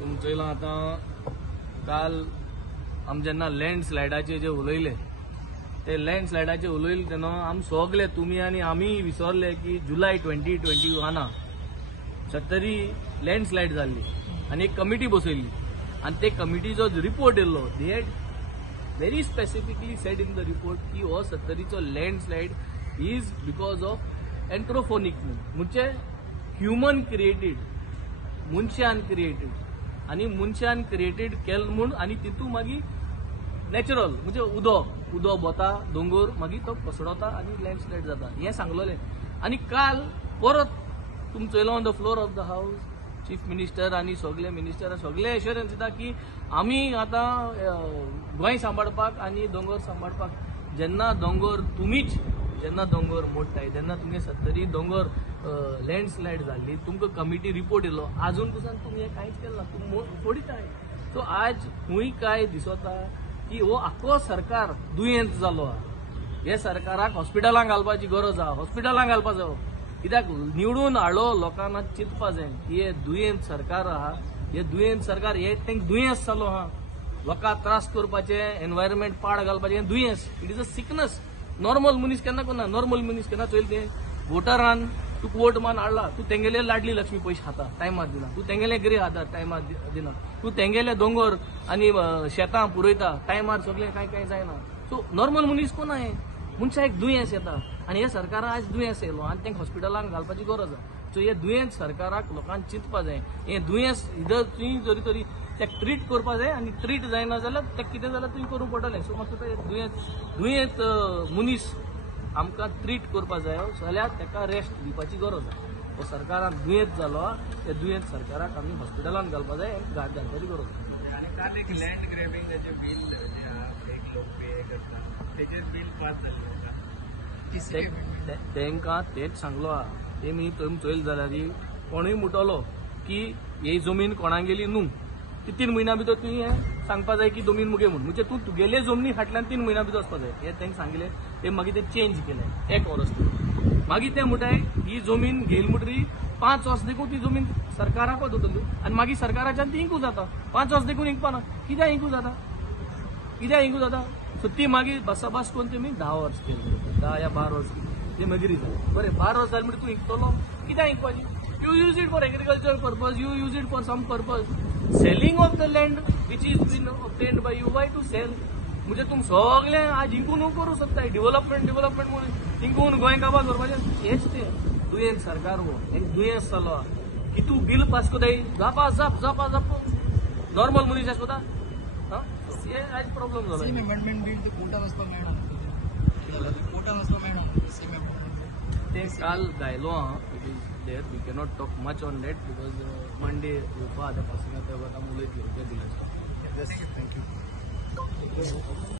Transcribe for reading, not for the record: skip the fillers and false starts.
तुम चयला आता काल आम जेन्ना लँडस्लायडाचे जे उलयले ते लँडस्लायडाचे उलयले तेन्ना आम सगळे तुम्ही आणि आमी विसरले की जुलै 2021 सत्तरी लँडस्लायड जाल्ली आणि एक कमिटी बसयल्ली आणि ते कमिटीचो रिपोर्ट येयल्लो they had very specifically said in the report की हो सत्तरीचो लँडस्लायड इज बिकॉज ऑफ एन्थ्रोपोनिक म्हणजे ह्युमन क्रिएटेड मनशान क्रिएटेड आणि मनशान क्रिएटेड केल म्हूण आणि तितू मागीर नॅचरल म्हणजे उदो बोता दोंगर मागीर तो कोसळटा आणि लँडस्लायड जाता हे सांगलोले आणि काल परत तुम चयलो on the floor of the house chief minister आणि सगळे मिनिस्टर सगळे एश्युरन्स दिता की आमी आता गोंय सांबाळपाक आणि दोंगर सांबाळपाक जेन्ना दोंगर तुमीच जेन्ना दोंगर मोडटाय जेन्ना तुमगे सत्तरी दोंगर लँडस्लायड जाल्ली तुमकां कमिटी रिपोर्ट येयलो आजून पसून तुम्ही कांयच केलें ना तुम्ही फोडिताय सो आज खूंय काय दिसता की हो आख्खो सरकार दुयेंत जालो हे सरकाराक हॉस्पिटलांक घालपाची गरज आहा हॉस्पिटलांक घालपा जायो कित्याक निवडून हाडलो लोकांना चिंतपा जाय की हे दुयेंत सरकार आहा हे दुयेंत सरकार हे तेंक दुयेंस जालो आहा लोकांक त्रास करपाचे एनवायरमेंट पाड घालपाचे हे दुयेंस it is a sickness normal मनीस केन्ना करना नॉर्मल मनीस केन्ना चोयल ते वोटरान तू वोट मान हाडला तू तेंगेले लाडली लक्ष्मी पयशे खाता टायमार दिना तू तेंगेले गृह आधार टायमार दिना तू तेंगेले दोंगर आणि शेतां पुरयता टायमार सगळे काय काय जायना सो नॉर्मल मनीस कोण आहे मनशा एक दुयेंस येता आणि हे सरकारान आज दुयेंस येयलो आणि तेंक हॉस्पिटलांक घालपाची गरज आहा सो हे दुयेंस सरकाराक लोकांक चिंतपा जाय हे दुयेंस जर तुवें जरी तरी तेका ट्रीट करपा जाय आणि ट्रीट जायना जाल्यार तेका कितें जाल्यार तुवें करूंक पडटलें सो म्हाका दुयेंत मनीस आमकां ट्रीट करपा जाय जाल्यार तेका रेस्ट दिवपाची गरज आहा तो सरकारान दुयेंत जालो ते दुयेंत सरकाराक आमी हॉस्पिटलांत घालपा जाय गाड घालपाची गरज आहा काल एक लँड ग्रॅबिंगाचे बिल एक लोक पे करता तेचे बिल पास जाल्ले तेंकां तेच सांगलो आहा तेमी थंय चोयल जाल्यार कोणूय मुटलो की ही जमीन कोणाक गेली न्हू ती 3 म्हयन्या भितर तुवें हें सांगपा जाय की जमीन मुगे म्हणून म्हणजे तूं तुगेले जमनी फाटल्यान 3 म्हयन्या भितर वचपा जाय हें तेंका सांगलें ते मागीर ते चेंज केलें 1 वर्स मागीर ते म्हणटाय ही जमीन घेयल म्हणटरी 5 वर्स देखून ती जमीन सरकाराक वतली आनी मागीर सरकाराच्यान ती इंकू जाता 5 वर्स देखून इंकपाना कित्याक इंकू जाता सो ती मागीर बसाबास करून तेमी 10 वर्स केली 10 या 12 वर्स ते मागीर बरें 12 वर्स जाले म्हणटरी तूं इंकतलो कित्याक इंकपाची You use it for agricultural purpose, you use it for some purpose. Selling of the land which is been obtained by you, why to sell? म्हणजे तुम सगळे आज इंकून करू शकता डेव्हलपमेंट म्हणून इंकून गोंय काबार करपाचें हेच ते दुयेंत सरकार हो एक दुयेंस जालो की तूं बिल पास कोताय जापा जाप नॉर्मल मनीस आसता हे आज प्रॉब्लेम जालो सेम अमेंडमेंट बिल ते कोर्टान वचपाक मेळना ते काल गायलो आहा there we cannot talk much on that because Monday Upadhyay पासून त्या उलयतले ते दिले. Thank you.